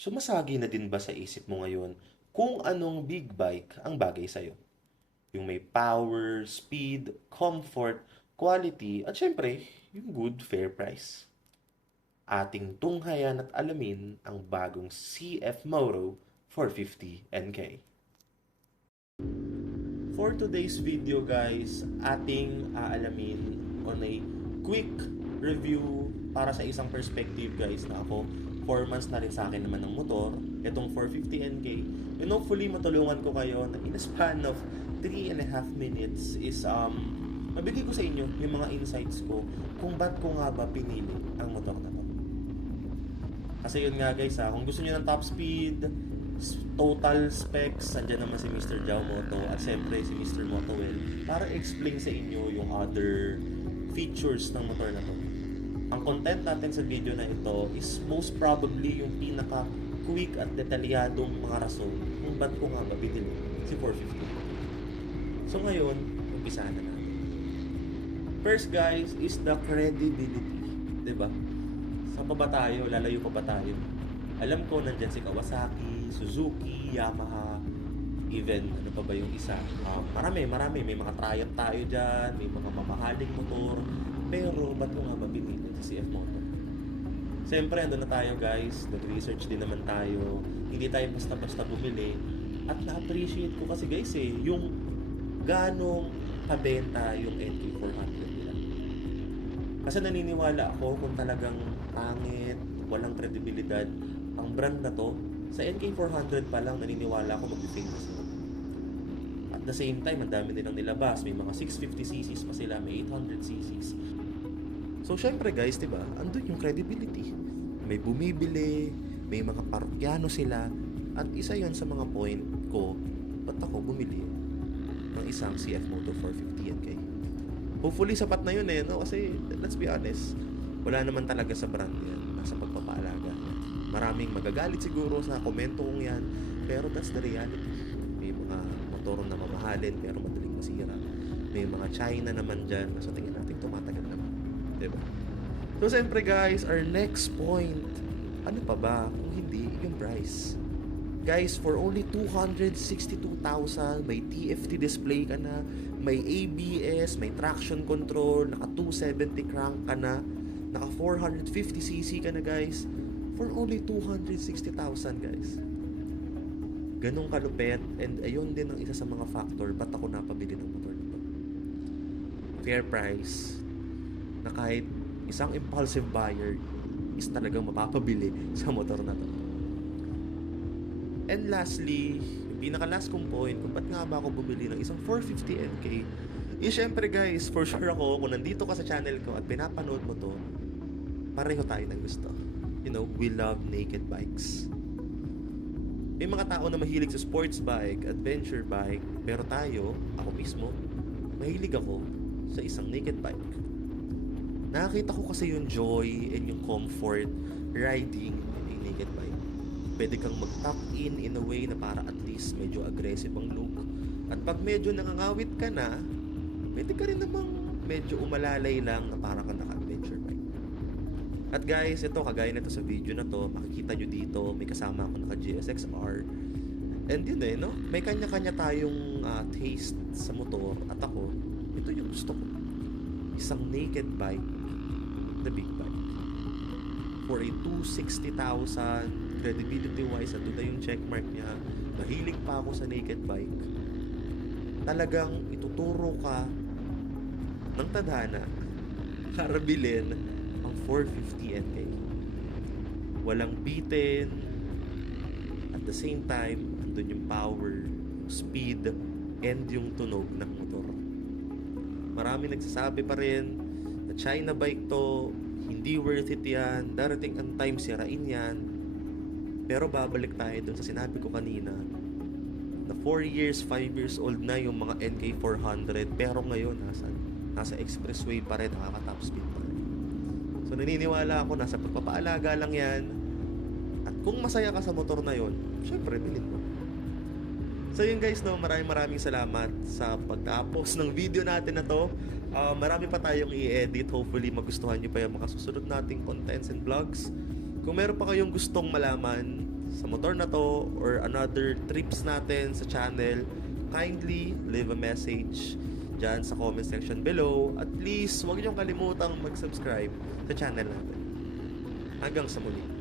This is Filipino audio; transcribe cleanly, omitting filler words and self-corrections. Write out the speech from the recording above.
Sumasagi na din ba sa isip mo ngayon kung anong big bike ang bagay sa'yo? Yung may power, speed, comfort, quality, at syempre, yung good, fair price. Ating tunghayan at alamin ang bagong CF Moto 450 NK. For today's video guys, ating aalamin on a quick review para sa isang perspective guys na ako 4 months na rin sa akin naman ng motor, itong 450NK, and hopefully matulungan ko kayo na in a span of 3.5 minutes is mabigay ko sa inyo yung mga insights ko kung ba't ko nga ba pinili ang motor na to. Kasi yun nga guys kung gusto niyo ng top speed, total specs, andyan naman si Mr. Jao Moto at syempre si Mr. Motowell para explain sa inyo yung other features ng motor na to. Ang content natin sa video na ito is most probably yung pinaka quick at detalyadong mga rason kung ba't ko nga ba binili si 450. So ngayon, umpisahan na natin. First guys is the credibility, 'di ba? Saan pa ba tayo? Lalayo pa ba tayo? Alam ko nandyan si Kawasaki, Suzuki, Yamaha, even ano pa ba yung isa? Marami. May mga Triumph tayo dyan, may mga mamahaling motor. Pero ba't ko nga ba binili sa CF Moto? Siyempre, andun na tayo guys. Nag-research din naman tayo. Hindi tayo basta-basta bumili. At na-appreciate ko kasi guys yung ganong kabenta yung NK400 nila. Kasi naniniwala ako kung talagang pangit, walang kredibilidad ang brand na to, sa NK400 pa lang naniniwala ako mag-famous. At the same time, ang dami nilang nilabas. May mga 650cc's pa sila, may 800cc's. So, syempre guys, diba, andun yung credibility. May bumibili, may mga parokyano sila, at isa yon sa mga point ko, ba't ako bumili ng isang CF Moto 450NK. Hopefully, sapat na yun no? Kasi, let's be honest, wala naman talaga sa brand yan. Nasa pagpapaalaga. Maraming magagalit siguro sa komento kong yan, pero that's the reality. May mga motor na mamahalin pero madaling masira. May mga China naman dyan na sa tingin natin tumatagal naman. Diba? So, siyempre guys, our next point, ano pa ba kung hindi yung price? Guys, for only 262,000, may TFT display ka na, may ABS, may traction control, naka 270 crank ka na, naka 450cc ka na guys, for only 260,000 guys. Ganong kalupet, and ayun din ang isa sa mga factor ba't ako napabili ng motor na to. Fair price, na kahit isang impulsive buyer is talagang mapapabili sa motor na to. And lastly, yung pinaka-last kong point kung ba't nga ba ako bumili ng isang 450NK is syempre guys, for sure ako kung nandito ka sa channel ko at pinapanood mo to, pareho tayo ng gusto. You know, we love naked bikes. May mga tao na mahilig sa sports bike, adventure bike, pero tayo, ako mismo, mahilig ako sa isang naked bike. Nakakita ko kasi yung joy and yung comfort riding a naked bike. Pwede kang mag-tuck in a way na para at least medyo aggressive ang look. At pag medyo nangangawit ka na, pwede ka rin namang medyo umalalay lang na para kang naka-adventure bike. At guys, ito, kagaya nito sa video na to, makikita nyo dito, may kasama ako naka GSX-R. And yun no? May kanya-kanya tayong taste sa motor. At ako, ito yung gusto ko. Isang naked bike, the big bike. For a 260,000, credibility-wise, ito na yung checkmark niya. Mahilig pa ako sa naked bike. Talagang ituturo ka ng tadhana para bilhin ang 450NK. Walang bitin. At the same time, andun yung power, yung speed, and yung tunog ng motor. Marami nagsasabi pa rin na China bike to, hindi worth it yan, darating ang time sirain yan. Pero babalik tayo dun sa sinabi ko kanina na 4 years, 5 years old na yung mga NK400, pero ngayon nasa expressway pa rin, nakaka-top speed pa rin. So naniniwala ako nasa pagpapaalaga lang yan. At kung masaya ka sa motor na yon, syempre bilhin mo. So yun guys, maraming salamat sa pagtapos ng video natin na to. Marami pa tayong i-edit. Hopefully magustuhan nyo pa yung mga susunod nating contents and vlogs. Kung meron pa kayong gustong malaman sa motor na to or another trips natin sa channel, kindly leave a message dyan sa comment section below. At please, huwag niyong kalimutang mag-subscribe sa channel natin. Hanggang sa muli.